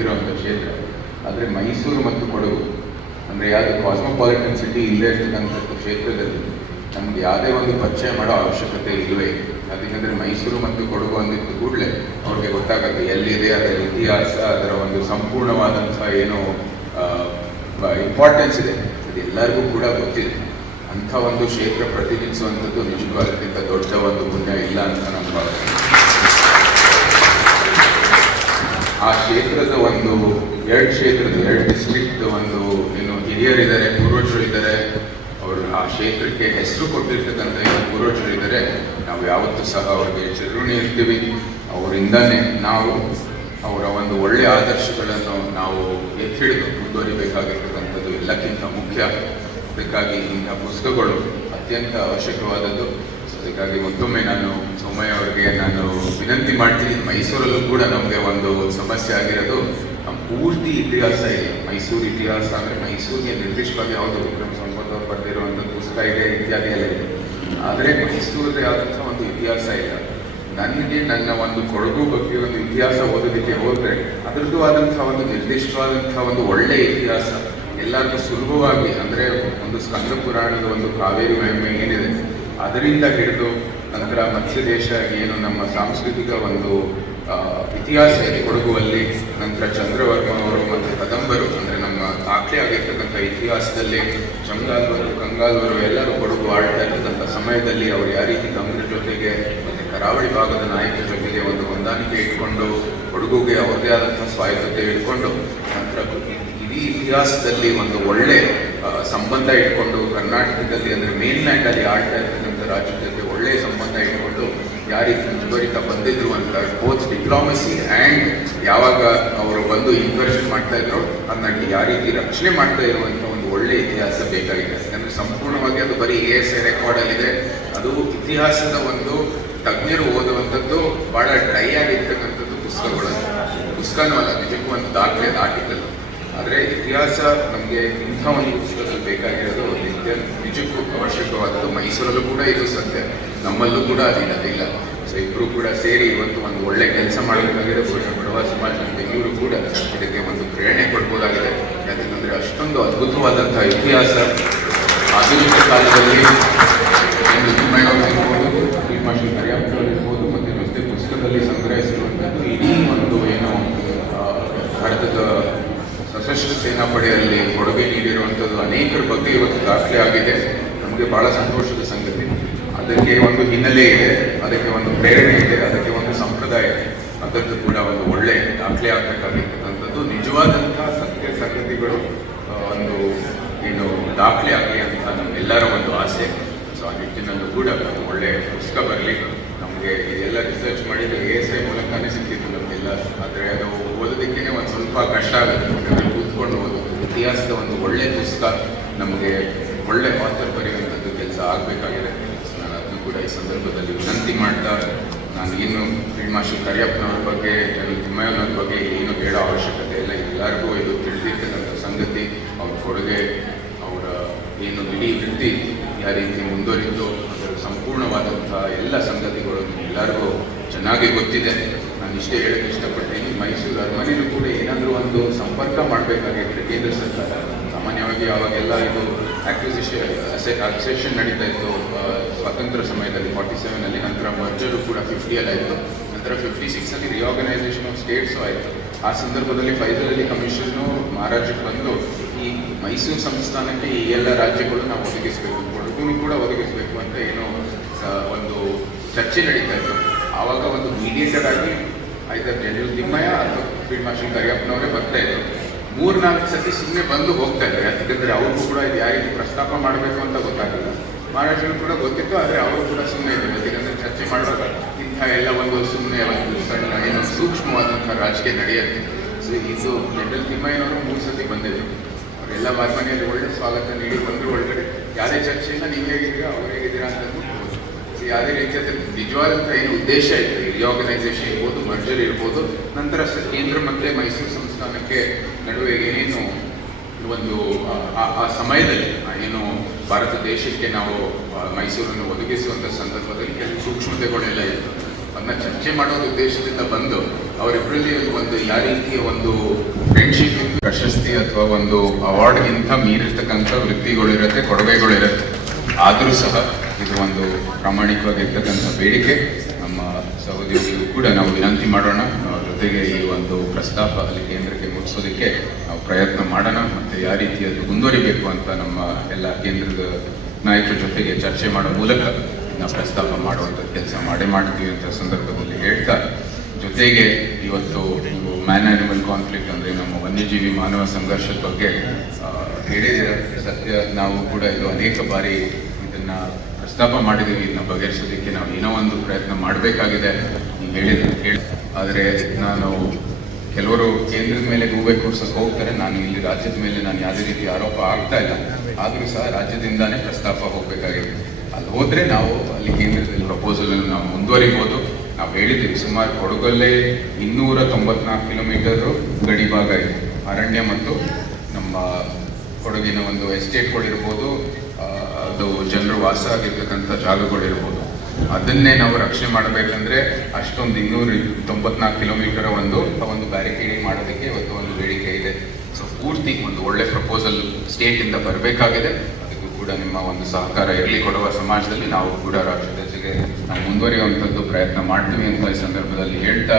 ಗೊತ್ತಿರುವಂಥ ಕ್ಷೇತ್ರ. ಆದರೆ ಮೈಸೂರು ಮತ್ತು ಕೊಡಗು ಅಂದರೆ ಯಾವುದು ಕಾಸ್ಮೋಪಾಲಿಟನ್ ಸಿಟಿ ಇಲ್ಲೇ ಇರ್ತಕ್ಕಂಥದ್ದು ಕ್ಷೇತ್ರದಲ್ಲಿ ನಮ್ಗೆ ಯಾವುದೇ ಒಂದು ಪರಿಚಯ ಮಾಡೋ ಅವಶ್ಯಕತೆ ಇಲ್ಲವೇ ಇಲ್ಲ. ಅದಕ್ಕೆಂದರೆ ಮೈಸೂರು ಮತ್ತು ಕೊಡಗು ಅಂದಿದ್ದು ಕೂಡಲೇ ಅವ್ರಿಗೆ ಗೊತ್ತಾಗುತ್ತೆ ಎಲ್ಲಿದೆ ಅದರ ಇತಿಹಾಸ, ಅದರ ಒಂದು ಸಂಪೂರ್ಣವಾದಂಥ ಏನು ಇಂಪಾರ್ಟೆನ್ಸ್ ಇದೆ ಅದೆಲ್ಲರಿಗೂ ಕೂಡ ಗೊತ್ತಿದೆ. ಅಂಥ ಒಂದು ಕ್ಷೇತ್ರ ಪ್ರತಿನಿಧಿಸುವಂಥದ್ದು ನಿಜಕ್ಕೂ ಅದಕ್ಕಿಂತ ದೊಡ್ಡ ಒಂದು ಪುಣ್ಯ ಇಲ್ಲ ಅಂತ ನಾನು ಭಾವಿಸ್ತೀನಿ. ಆ ಕ್ಷೇತ್ರದ ಒಂದು ಎರಡು ಡಿಸ್ಟ್ರಿಕ್ಟ್ ಒಂದು ಏನು ಹಿರಿಯರಿದ್ದಾರೆ, ಪೂರ್ವಜರು ಇದ್ದಾರೆ, ಅವರು ಆ ಕ್ಷೇತ್ರಕ್ಕೆ ಹೆಸರು ಕೊಟ್ಟಿರ್ತಕ್ಕಂಥ ಏನು ಪೂರ್ವಜರು ಇದ್ದಾರೆ, ನಾವು ಯಾವತ್ತೂ ಸಹ ಅವ್ರಿಗೆ ಚಿರಋಣಿ ಇರ್ತೀವಿ. ಅವರಿಂದನೇ ನಾವು ಅವರ ಒಂದು ಒಳ್ಳೆಯ ಆದರ್ಶಗಳನ್ನು ನಾವು ಎತ್ತಿಡಿದು ಮುಂದುವರಿಬೇಕಾಗಿರ್ತಕ್ಕಂಥದ್ದು ಎಲ್ಲಕ್ಕಿಂತ ಮುಖ್ಯ. ಅದಕ್ಕಾಗಿ ಇಂಥ ಪುಸ್ತಕಗಳು ಅತ್ಯಂತ ಅವಶ್ಯಕವಾದದ್ದು. ಅದಕ್ಕಾಗಿ ಮತ್ತೊಮ್ಮೆ ನಾನು ಸೋಮಯ್ಯ ಅವರಿಗೆ ನಾನು ವಿನಂತಿ ಮಾಡ್ತೀನಿ, ಮೈಸೂರಲ್ಲೂ ಕೂಡ ನಮಗೆ ಒಂದು ಸಮಸ್ಯೆ ಆಗಿರೋದು ನಮ್ಮ ಪೂರ್ತಿ ಇತಿಹಾಸ ಇಲ್ಲ. ಮೈಸೂರು ಇತಿಹಾಸ ಅಂದರೆ ಮೈಸೂರಿಗೆ ನಿರ್ದಿಷ್ಟವಾಗಿ ಯಾವುದು ವಿಕ್ರಮ್ ಸಂಪತ್ ಅವರು ಬರೆದಿರುವಂಥದ್ದು ಪುಸ್ತಕ ಇದೆ, ಇತ್ಯಾದಿ ಎಲ್ಲ ಇದೆ. ಆದರೆ ಮೈಸೂರದೇ ಆದಂಥ ಒಂದು ಇತಿಹಾಸ ಇಲ್ಲ. ನನಗೆ ನನ್ನ ಒಂದು ಕೊಡಗು ಬಗ್ಗೆ ಒಂದು ಇತಿಹಾಸ ಓದೋದಕ್ಕೆ ಹೋದರೆ ಅದರದ್ದು ಆದಂಥ ಒಂದು ನಿರ್ದಿಷ್ಟವಾದಂಥ ಒಂದು ಒಳ್ಳೆಯ ಇತಿಹಾಸ ಎಲ್ಲರಿಗೂ ಸುಲಭವಾಗಿ, ಅಂದರೆ ಒಂದು ಸ್ಕಂದ ಪುರಾಣದ ಒಂದು ಕಾವೇರಿ ಮಹಿಮೆ ಏನಿದೆ ಅದರಿಂದ ಹಿಡಿದು ನಂತರ ಮತ್ಸ್ಯದೇಶ ಏನು ನಮ್ಮ ಸಾಂಸ್ಕೃತಿಕ ಒಂದು ಇತಿಹಾಸ ಇದೆ ಕೊಡಗುವಲ್ಲಿ, ನಂತರ ಚಂದ್ರವರ್ಮ ಅವರು ಮತ್ತು ಕದಂಬರು ಅಂದರೆ ನಮ್ಮ ದಾಖಲೆ ಆಗಿರ್ತಕ್ಕಂಥ ಇತಿಹಾಸದಲ್ಲಿ ಕಂಗಾಲ್ವರು ಎಲ್ಲರೂ ಕೊಡಗು ಆಳ್ತಾ ಇರ್ತಕ್ಕಂಥ ಸಮಯದಲ್ಲಿ ಅವರು ಯಾವ ರೀತಿ ತಮಿಳರ ಜೊತೆಗೆ ಮತ್ತು ಕರಾವಳಿ ಭಾಗದ ನಾಯಕರ ಜೊತೆಗೆ ಒಂದು ಹೊಂದಾಣಿಕೆ ಇಟ್ಕೊಂಡು ಕೊಡಗುಗೆ ಅವ್ರದೇ ಆದಂಥ ಸ್ವಾಯತ್ತತೆ ಇಟ್ಕೊಂಡು ನಂತರ ಇಡೀ ಇತಿಹಾಸದಲ್ಲಿ ಒಂದು ಒಳ್ಳೆ ಸಂಬಂಧ ಇಟ್ಕೊಂಡು ಕರ್ನಾಟಕದಲ್ಲಿ ಅಂದರೆ ಮೇನ್ಲ್ಯಾಂಡಲ್ಲಿ ಆಳ್ತಾ ಇರ್ತಕ್ಕಂಥ ರಾಜ್ಯದ ಜೊತೆ ಒಳ್ಳೆಯ ಸಂಬಂಧ ಇಟ್ಕೊಂಡು ಯಾವ ರೀತಿ ಮುಂದುವರಿತಾ ಬಂದಿದ್ರು ಅಂತ ಬೋತ್ ಡಿಪ್ಲೊಮಸಿ ಆ್ಯಂಡ್ ಯಾವಾಗ ಅವರು ಬಂದು ಇನ್ಕರ್ಷನ್ ಮಾಡ್ತಾ ಇದ್ರು ಅದನ್ನ ಯಾವ ರೀತಿ ರಕ್ಷಣೆ ಮಾಡ್ತಾ ಇರುವಂಥ ಒಂದು ಒಳ್ಳೆಯ ಇತಿಹಾಸ ಬೇಕಾಗಿದೆ. ಯಾಕಂದರೆ ಸಂಪೂರ್ಣವಾಗಿ ಅದು ಬರೀ ASI ರೆಕಾರ್ಡಲ್ಲಿದೆ. ಅದು ಇತಿಹಾಸದ ಒಂದು ತಜ್ಞರು ಓದುವಂಥದ್ದು ಭಾಳ ಡ್ರೈ ಆಗಿರ್ತಕ್ಕಂಥದ್ದು ಪುಸ್ತಕನೂ ಅಲ್ಲ, ನಿಜಕ್ಕೂ ಒಂದು ದಾಖಲೆ ಆರ್ಟಿಕಲ್. ಆದರೆ ಇತಿಹಾಸ ನಮಗೆ ಇಂಥ ಒಂದು ಪುಸ್ತಕದಲ್ಲಿ ಬೇಕಾಗಿರೋದು ನಿಜಕ್ಕೂ ಅವಶ್ಯಕವಾದದ್ದು. ಮೈಸೂರಲ್ಲೂ ಕೂಡ ಇದು ಸತ್ಯ, ನಮ್ಮಲ್ಲೂ ಕೂಡ ಅದಿಲ್ಲ. ಸೊ ಇಬ್ಬರು ಕೂಡ ಸೇರಿ ಇವತ್ತು ಒಂದು ಒಳ್ಳೆ ಕೆಲಸ ಮಾಡಬೇಕಾಗಿದೆ. ಬಡವ ಸಮಾಜ ಬೆಂಗಳೂರು ಕೂಡ ಇದಕ್ಕೆ ಒಂದು ಪ್ರೇರಣೆ ಕೊಡ್ಬೋದಾಗಿದೆ. ಯಾಕಂದರೆ ಅಷ್ಟೊಂದು ಅದ್ಭುತವಾದಂಥ ಇತಿಹಾಸ ಆಧುನಿಕ ಕಾಲದಲ್ಲಿ ಇರ್ಬೋದು, ಶ್ರೀ ಕರಿಯಪ್ಪನವರಿರ್ಬೋದು ಮತ್ತು ರಸ್ತೆ ಪುಸ್ತಕದಲ್ಲಿ ಸಂಗ್ರಹಿಸಿರುವಂಥದ್ದು ಇಡೀ ಒಂದು ಏನು ಭಾರತದ ಸಶಸ್ತ್ರ ಸೇನಾಪಡೆಯಲ್ಲಿ ಕೊಡುಗೆ ನೀಡಿರುವಂಥದ್ದು ಅನೇಕರ ಬಗ್ಗೆ ಇವತ್ತು ದಾಖಲೆ ಆಗಿದೆ. ನಮಗೆ ಭಾಳ ಸಂತೋಷದ ಸಂಗತಿ. ಅದಕ್ಕೆ ಒಂದು ಹಿನ್ನೆಲೆ ಇದೆ, ಅದಕ್ಕೆ ಒಂದು ಪ್ರೇರಣೆ ಇದೆ, ಅದಕ್ಕೆ ಒಂದು ಸಂಪ್ರದಾಯ ಇದೆ. ಅದರದ್ದು ಕೂಡ ಒಂದು ಒಳ್ಳೆ ದಾಖಲೆ ಆಗಬೇಕಾಗಿರ್ತಕ್ಕಂಥದ್ದು ನಿಜವಾದಂಥ ಸತ್ಯ ಸಂಗತಿಗಳು ಒಂದು ಏನು ದಾಖಲೆ ಆಗಲಿ ಅಂತ ನಮ್ಮೆಲ್ಲರ ಒಂದು ಆಸೆ. ಸೊ ಆ ನಿಟ್ಟಿನಲ್ಲೂ ಕೂಡ ಒಂದು ಒಳ್ಳೆಯ ಪುಸ್ತಕ ಬರಲಿ. ನಮಗೆ ಇದೆಲ್ಲ ರಿಸರ್ಚ್ ಮಾಡಿದರೆ ASI ಮೂಲಕನೇ ಸಿಕ್ಕಿತ್ತು ನಮಗೆಲ್ಲ. ಆದರೆ ಅದು ಓದೋದಕ್ಕೇ ಒಂದು ಸ್ವಲ್ಪ ಕಷ್ಟ ಆಗುತ್ತೆ. ಕೂತ್ಕೊಂಡು ಓದೋದು ಇತಿಹಾಸದ ಒಂದು ಒಳ್ಳೆಯ ಪುಸ್ತಕ ನಮಗೆ ಒಳ್ಳೆ ಆಥರ್ ಬರೆಯುವಂಥದ್ದು ಕೆಲಸ ಆಗಬೇಕಾಗಿದೆ. ನಾನು ಅದನ್ನು ಕೂಡ ಈ ಸಂದರ್ಭದಲ್ಲಿ ವಿನಂತಿ ಮಾಡ್ತಾ, ನಾನು ಇನ್ನು ಫೀಲ್ಡ್ ಮಾರ್ಷಲ್ ಕರಿಯಪ್ಪನವ್ರ ಬಗ್ಗೆ, ತಿಮ್ಮಯ್ಯನವ್ರ ಬಗ್ಗೆ ಏನು ಹೇಳೋ ಅವಶ್ಯಕತೆ ಇಲ್ಲ. ಎಲ್ಲರಿಗೂ ಇದು ತಿಳಿದಿರ್ತಕ್ಕಂಥ ಸಂಗತಿ. ಅವ್ರ ಕೊಡುಗೆ, ಅವರ ಏನು ಇಡೀ ವೃತ್ತಿ ಯಾವ ರೀತಿ ಮುಂದುವರಿತು, ಅದರ ಸಂಪೂರ್ಣವಾದಂಥ ಎಲ್ಲ ಸಂಗತಿಗಳು ಎಲ್ಲರಿಗೂ ಚೆನ್ನಾಗಿ ಗೊತ್ತಿದೆ. ನಾನು ಇಷ್ಟೇ ಹೇಳಕ್ಕೆ ಇಷ್ಟಪಡ್ತೀನಿ. ಮೈಸೂರು ಅರಮನೆಯೂ ಕೂಡ ಏನಾದರೂ ಒಂದು ಸಂಪರ್ಕ ಮಾಡಬೇಕಾಗಿತ್ತು ಕೇಂದ್ರ ಸರ್ಕಾರ. ಸಾಮಾನ್ಯವಾಗಿ ಅವಾಗೆಲ್ಲ ಇದು ಅಕ್ಸೆಷನ್ ನಡೀತಾ ಇತ್ತು ಸ್ವಾತಂತ್ರ್ಯ ಸಮಯದಲ್ಲಿ 47ನಲ್ಲಿ. ನಂತರ ಮರ್ಜರು ಕೂಡ 50ಯಲ್ಲಿ ಆಯಿತು. ನಂತರ 56ಲ್ಲಿ ರಿಆರ್ಗನೈಸೇಷನ್ ಆಫ್ ಸ್ಟೇಟ್ಸು ಆಯಿತು. ಆ ಸಂದರ್ಭದಲ್ಲಿ ಫೈಸಲ್ ಅಲಿ ಕಮಿಷನ್ನು ಮಹಾರಾಜಕ್ಕೆ ಬಂದು ಈ ಮೈಸೂರು ಸಂಸ್ಥಾನಕ್ಕೆ ಈ ಎಲ್ಲ ರಾಜ್ಯಗಳು ನಾವು ಒದಗಿಸಬೇಕು, ಕೊಡಗು ಕೂಡ ಒದಗಿಸಬೇಕು ಅಂತ ಏನೋ ಒಂದು ಚರ್ಚೆ ನಡೀತಾ ಇತ್ತು. ಆವಾಗ ಒಂದು ಮೀಡಿಯೇಟರ್ ಆಗಿ ಆಯ್ತು ಜನರಲ್ ತಿಮ್ಮಯ್ಯ ಅಥವಾ ಫೀಲ್ಡ್ ಮಾರ್ಷಲ್ ಕರಿಯಪ್ಪನವರೇ ಬರ್ತಾ ಇದ್ರು. 3-4 ಸತಿ ಸುಮ್ಮನೆ ಬಂದು ಹೋಗ್ತಾ ಇದ್ದಾರೆ. ಯಾಕಂದರೆ ಅವ್ರಿಗೂ ಕೂಡ ಇದು ಯಾವ ರೀತಿ ಪ್ರಸ್ತಾಪ ಮಾಡಬೇಕು ಅಂತ ಗೊತ್ತಾಗಿಲ್ಲ. ಮಹಾರಾಷ್ಟ್ರಗಳು ಕೂಡ ಗೊತ್ತಿತ್ತು, ಆದರೆ ಅವರು ಕೂಡ ಸುಮ್ಮನೆ ಇದ್ದರು. ಯಾಕಂದರೆ ಚರ್ಚೆ ಮಾಡುವಾಗ ಇಂಥ ಎಲ್ಲ ಒಂದು ಸುಮ್ಮನೆ ಒಂದು ಸಣ್ಣ ಏನು ಸೂಕ್ಷ್ಮವಾದಂಥ ರಾಜಕೀಯ ನಡೆಯುತ್ತೆ. ಸೊ ಇದು ಜನರಲ್ ತಿಮ್ಮಯ್ಯನವರು 3 ಸತಿ ಬಂದಿದ್ರು. ಅವರೆಲ್ಲ ಮನೆಯಲ್ಲಿ ಒಳ್ಳೆ ಸ್ವಾಗತ ನೀಡಿ ಬಂದರು. ಒಳಗಡೆ ಯಾವುದೇ ಚರ್ಚೆಯಿಂದ ನೀವು ಹೇಗಿದ್ದೀರಾ, ಅವ್ರು ಹೇಗಿದ್ದೀರಾ ಅಂತ ಯಾವುದೇ ರೀತಿಯಾದ ನಿಜವಾದಂಥ ಏನು ಉದ್ದೇಶ ಇತ್ತು, ರಿಆರ್ಗನೈಸೇಷನ್ ಇರ್ಬೋದು, ಮರ್ಜರ್ ಇರ್ಬೋದು, ನಂತರ ಕೇಂದ್ರ ಮತ್ತು ಮೈಸೂರು ಸಂಸ್ಥಾನಕ್ಕೆ ನಡುವೆ ಏನೇನು ಒಂದು ಆ ಸಮಯದಲ್ಲಿ ಏನು ಭಾರತ ದೇಶಕ್ಕೆ ನಾವು ಮೈಸೂರನ್ನು ಒದಗಿಸುವಂಥ ಸಂದರ್ಭದಲ್ಲಿ ಕೆಲವು ಸೂಕ್ಷ್ಮತೆಗಳೆಲ್ಲ ಇತ್ತು. ಅದನ್ನ ಚರ್ಚೆ ಮಾಡೋ ಉದ್ದೇಶದಿಂದ ಬಂದು ಅವರಿಬ್ಬರಲ್ಲಿ ಒಂದು ಯಾವ ರೀತಿಯ ಒಂದು ಫ್ರೆಂಡ್ಶಿಪ್ ಪ್ರಶಸ್ತಿ ಅಥವಾ ಒಂದು ಅವಾರ್ಡ್ಗಿಂತ ಮೀರಿರ್ತಕ್ಕಂಥ ವೃತ್ತಿಗಳಿರುತ್ತೆ, ಕೊಡುಗೆಗಳಿರುತ್ತೆ. ಆದರೂ ಸಹ ಇದು ಒಂದು ಪ್ರಾಮಾಣಿಕವಾಗಿರ್ತಕ್ಕಂಥ ಬೇಡಿಕೆ. ನಮ್ಮ ಸಹೋದ್ಯೋಗಿಗೂ ಕೂಡ ನಾವು ವಿನಂತಿ ಮಾಡೋಣ, ಜೊತೆಗೆ ಈ ಒಂದು ಪ್ರಸ್ತಾಪ ಅಲ್ಲಿ ಕೇಂದ್ರಕ್ಕೆ ಮುಗಿಸೋದಕ್ಕೆ ನಾವು ಪ್ರಯತ್ನ ಮಾಡೋಣ. ಮತ್ತು ಯಾವ ರೀತಿ ಅದು ಮುಂದುವರಿಬೇಕು ಅಂತ ನಮ್ಮ ಎಲ್ಲ ಕೇಂದ್ರದ ನಾಯಕರ ಜೊತೆಗೆ ಚರ್ಚೆ ಮಾಡೋ ಮೂಲಕ ನಾವು ಪ್ರಸ್ತಾಪ ಮಾಡುವಂಥ ಕೆಲಸ ಮಾಡ್ತೀವಿ ಅಂತ ಸಂದರ್ಭದಲ್ಲಿ ಹೇಳ್ತಾ, ಜೊತೆಗೆ ಇವತ್ತು ನೀವು ಮ್ಯಾನ್ ಆನಿಮಲ್ ಕಾನ್ಫ್ಲಿಕ್ಟ್ ಅಂದರೆ ನಮ್ಮ ವನ್ಯಜೀವಿ ಮಾನವ ಸಂಘರ್ಷದ ಬಗ್ಗೆ ಹೇಳಿದ್ದೀರ. ಸತ್ಯ, ನಾವು ಕೂಡ ಇದು ಅನೇಕ ಬಾರಿ ಇದನ್ನು ಪ್ರಸ್ತಾಪ ಮಾಡಿದ್ದೀವಿ. ಇದನ್ನ ಬಗೆಹರಿಸೋದಕ್ಕೆ ನಾವು ಏನೋ ಒಂದು ಪ್ರಯತ್ನ ಮಾಡಬೇಕಾಗಿದೆ ಹೇಳಿ. ಆದರೆ ನಾನು ಕೆಲವರು ಕೇಂದ್ರದ ಮೇಲೆ ಗೂಬೆ ಕೂರ್ಸೋಕೆ ಹೋಗ್ತಾರೆ. ನಾನು ಇಲ್ಲಿ ರಾಜ್ಯದ ಮೇಲೆ ನಾನು ಯಾವುದೇ ರೀತಿ ಆರೋಪ ಆಗ್ತಾ ಇಲ್ಲ. ಆದರೂ ಸಹ ರಾಜ್ಯದಿಂದಾನೇ ಪ್ರಸ್ತಾಪ ಹೋಗಬೇಕಾಗಿದೆ. ಅಲ್ಲಿ ಹೋದರೆ ನಾವು ಅಲ್ಲಿ ಕೇಂದ್ರದಲ್ಲಿ ಪ್ರಪೋಸಲ್ ನಾವು ಮುಂದುವರಿಬೋದು. ನಾವು ಹೇಳಿದ್ದೀವಿ, ಸುಮಾರು ಕೊಡಗಲ್ಲೇ 294 ಕಿಲೋಮೀಟರು ಗಡಿ ಭಾಗ ಇದೆ. ಅರಣ್ಯ ಮತ್ತು ನಮ್ಮ ಕೊಡಗಿನ ಒಂದು ಎಸ್ಟೇಟ್ಗಳಿರ್ಬೋದು, ಅದು ಜನರು ವಾಸ ಆಗಿರ್ತಕ್ಕಂಥ ಜಾಗಗಳಿರ್ಬೋದು. ಅದನ್ನೇ ನಾವು ರಕ್ಷಣೆ ಮಾಡಬೇಕಂದ್ರೆ ಅಷ್ಟೊಂದು 294 ಕಿಲೋಮೀಟರ್ ಒಂದು ಬ್ಯಾರಿಕೇಡಿಂಗ್ ಮಾಡೋದಕ್ಕೆ ಇವತ್ತು ಒಂದು ಬೇಡಿಕೆ ಇದೆ. ಸೊ ಪೂರ್ತಿ ಒಂದು ಒಳ್ಳೆ ಪ್ರಪೋಸಲ್ ಸ್ಟೇಟಿಂದ ಬರಬೇಕಾಗಿದೆ. ಅದಕ್ಕೂ ಕೂಡ ನಿಮ್ಮ ಒಂದು ಸಹಕಾರ ಇರಲಿ. ಕೊಡುವ ಸಮಾಜದಲ್ಲಿ ನಾವು ಕೂಡ ರಾಜ್ಯದ ಜೊತೆಗೆ ನಾವು ಮುಂದುವರಿಯುವಂಥದ್ದು ಪ್ರಯತ್ನ ಮಾಡ್ತೀವಿ ಅಂತ ಈ ಸಂದರ್ಭದಲ್ಲಿ ಹೇಳ್ತಾ,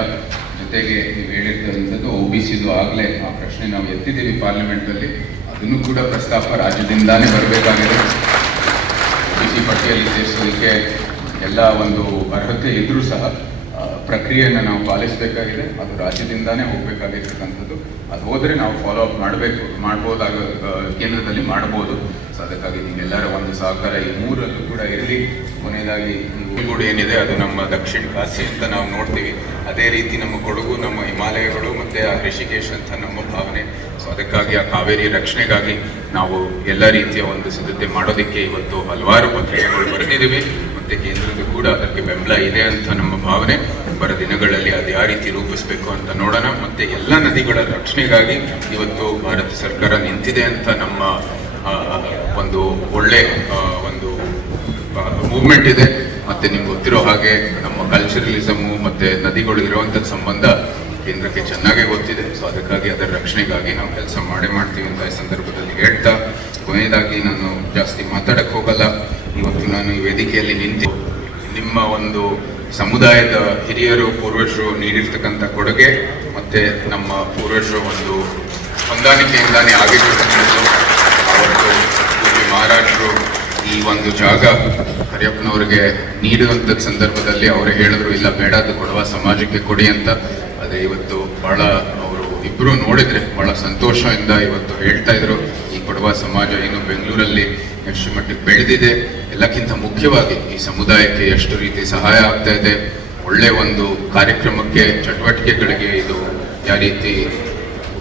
ಜೊತೆಗೆ ನೀವು ಹೇಳಿದಂಥದ್ದು OBCದು ಆಗಲೇ ಆ ಪ್ರಶ್ನೆ ನಾವು ಎತ್ತಿದ್ದೀವಿ ಪಾರ್ಲಿಮೆಂಟಲ್ಲಿ. ಅದನ್ನು ಕೂಡ ಪ್ರಸ್ತಾಪ ರಾಜ್ಯದಿಂದಾನೇ ಬರಬೇಕಾಗಿದೆ. OBC ಪಟ್ಟಿಯಲ್ಲಿ ಸೇರಿಸೋದಕ್ಕೆ ಎಲ್ಲ ಒಂದು ಅರ್ಹತೆ ಇದ್ರೂ ಸಹ ಪ್ರಕ್ರಿಯೆಯನ್ನು ನಾವು ಪಾಲಿಸಬೇಕಾಗಿದೆ. ಅದು ರಾಜ್ಯದಿಂದಾನೇ ಹೋಗಬೇಕಾಗಿರ್ತಕ್ಕಂಥದ್ದು. ಅದು ಹೋದರೆ ನಾವು ಫಾಲೋ ಅಪ್ ಮಾಡ್ಬೋದಾಗ ಕೇಂದ್ರದಲ್ಲಿ ಮಾಡ್ಬೋದು. ಸೊ ಅದಕ್ಕಾಗಿ ನಿಮ್ಮೆಲ್ಲರ ಒಂದು ಸಹಕಾರ ಈ ಮೂರಲ್ಲೂ ಕೂಡ ಇರಲಿ. ಕೊನೆಯದಾಗಿ ಕೂಡ ಏನಿದೆ ಅದು ನಮ್ಮ ದಕ್ಷಿಣ ಕಾಶಿ ಅಂತ ನಾವು ನೋಡ್ತೀವಿ. ಅದೇ ರೀತಿ ನಮ್ಮ ಕೊಡಗು, ನಮ್ಮ ಹಿಮಾಲಯಗಳು ಮತ್ತು ಆ ಋಷಿಕೇಶ್ ಅಂತ ನಮ್ಮ ಭಾವನೆ. ಸೊ ಅದಕ್ಕಾಗಿ ಆ ಕಾವೇರಿ ರಕ್ಷಣೆಗಾಗಿ ನಾವು ಎಲ್ಲ ರೀತಿಯ ಒಂದು ಸಿದ್ಧತೆ ಮಾಡೋದಕ್ಕೆ ಇವತ್ತು ಹಲವಾರು ಪತ್ರಿಕೆಗಳು ಬರೆದಿದ್ದೀವಿ. ಮತ್ತು ಕೇಂದ್ರದ ಕೂಡ ಅದಕ್ಕೆ ಬೆಂಬಲ ಇದೆ ಅಂತ ನಮ್ಮ ಭಾವನೆ. ಬರ ದಿನಗಳಲ್ಲಿ ಅದು ಯಾವ ರೀತಿ ರೂಪಿಸಬೇಕು ಅಂತ ನೋಡೋಣ. ಮತ್ತು ಎಲ್ಲ ನದಿಗಳ ರಕ್ಷಣೆಗಾಗಿ ಇವತ್ತು ಭಾರತ ಸರ್ಕಾರ ನಿಂತಿದೆ ಅಂತ ನಮ್ಮ ಒಂದು ಒಳ್ಳೆ ಒಂದು ಮೂವ್ಮೆಂಟ್ ಇದೆ. ಮತ್ತು ನಿಮ್ಗೆ ಗೊತ್ತಿರೋ ಹಾಗೆ ನಮ್ಮ ಕಲ್ಚರಲಿಸಮು ಮತ್ತು ನದಿಗಳು ಇರುವಂಥ ಸಂಬಂಧ ಕೇಂದ್ರಕ್ಕೆ ಚೆನ್ನಾಗೇ ಗೊತ್ತಿದೆ. ಸೊ ಅದಕ್ಕಾಗಿ ಅದರ ರಕ್ಷಣೆಗಾಗಿ ನಾವು ಕೆಲಸ ಮಾಡ್ತೀವಿ ಅಂತ ಈ ಸಂದರ್ಭದಲ್ಲಿ ಹೇಳ್ತಾ, ಕೊನೆಯದಾಗಿ ನಾನು ಜಾಸ್ತಿ ಮಾತಾಡಕ್ಕೆ ಹೋಗಲ್ಲ. ಇವತ್ತು ನಾನು ಈ ವೇದಿಕೆಯಲ್ಲಿ ನಿಂತು ನಿಮ್ಮ ಒಂದು ಸಮುದಾಯದ ಹಿರಿಯರು, ಪೂರ್ವಜರು ನೀಡಿರ್ತಕ್ಕಂಥ ಕೊಡುಗೆ ಮತ್ತು ನಮ್ಮ ಪೂರ್ವಜರು ಒಂದು ಹೊಂದಾಣಿಕೆಯಿಂದಾನೇ ಆಗಿರ್ತಕ್ಕಂಥದ್ದು. ಅವತ್ತು ಪೂಜ್ಯ ಮಹಾರಾಜರು ಈ ಒಂದು ಜಾಗ ಹರಿಯಪ್ಪನವ್ರಿಗೆ ನೀಡುವಂಥ ಸಂದರ್ಭದಲ್ಲಿ ಅವರೇ ಹೇಳಿದ್ರು, ಇಲ್ಲ ಬೇಡ, ಅದು ಕೊಡವ ಸಮಾಜಕ್ಕೆ ಕೊಡಿ ಅಂತ. ಅದೇ ಇವತ್ತು ಬಹಳ ಅವರು ಇಬ್ಬರು ನೋಡಿದ್ರೆ ಬಹಳ ಸಂತೋಷದಿಂದ ಇವತ್ತು ಹೇಳ್ತಾ ಇದ್ರು, ಈ ಕೊಡವ ಸಮಾಜ ಏನು ಬೆಂಗಳೂರಲ್ಲಿ ಎಷ್ಟು ಮಟ್ಟಿಗೆ ಬೆಳೆದಿದೆ, ಎಲ್ಲಕ್ಕಿಂತ ಮುಖ್ಯವಾಗಿ ಈ ಸಮುದಾಯಕ್ಕೆ ಎಷ್ಟು ರೀತಿ ಸಹಾಯ ಆಗ್ತಾ ಇದೆ, ಒಳ್ಳೆ ಒಂದು ಕಾರ್ಯಕ್ರಮಕ್ಕೆ, ಚಟುವಟಿಕೆಗಳಿಗೆ ಇದು ಯಾವ ರೀತಿ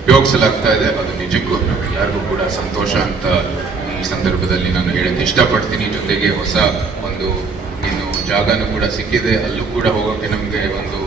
ಉಪಯೋಗಿಸಲಾಗ್ತಾ ಇದೆ, ಅದು ನಿಜಕ್ಕೂ ಯಾರಿಗೂ ಕೂಡ ಸಂತೋಷ ಅಂತ ಈ ಸಂದರ್ಭದಲ್ಲಿ ನಾನು ಹೇಳಕ್ಕೆ ಇಷ್ಟಪಡ್ತೀನಿ. ಜೊತೆಗೆ ಹೊಸ ಒಂದು ಇನ್ನು ಜಾಗನೂ ಕೂಡ ಸಿಕ್ಕಿದೆ, ಅಲ್ಲೂ ಕೂಡ ಹೋಗೋಕ್ಕೆ ನಮಗೆ ಒಂದು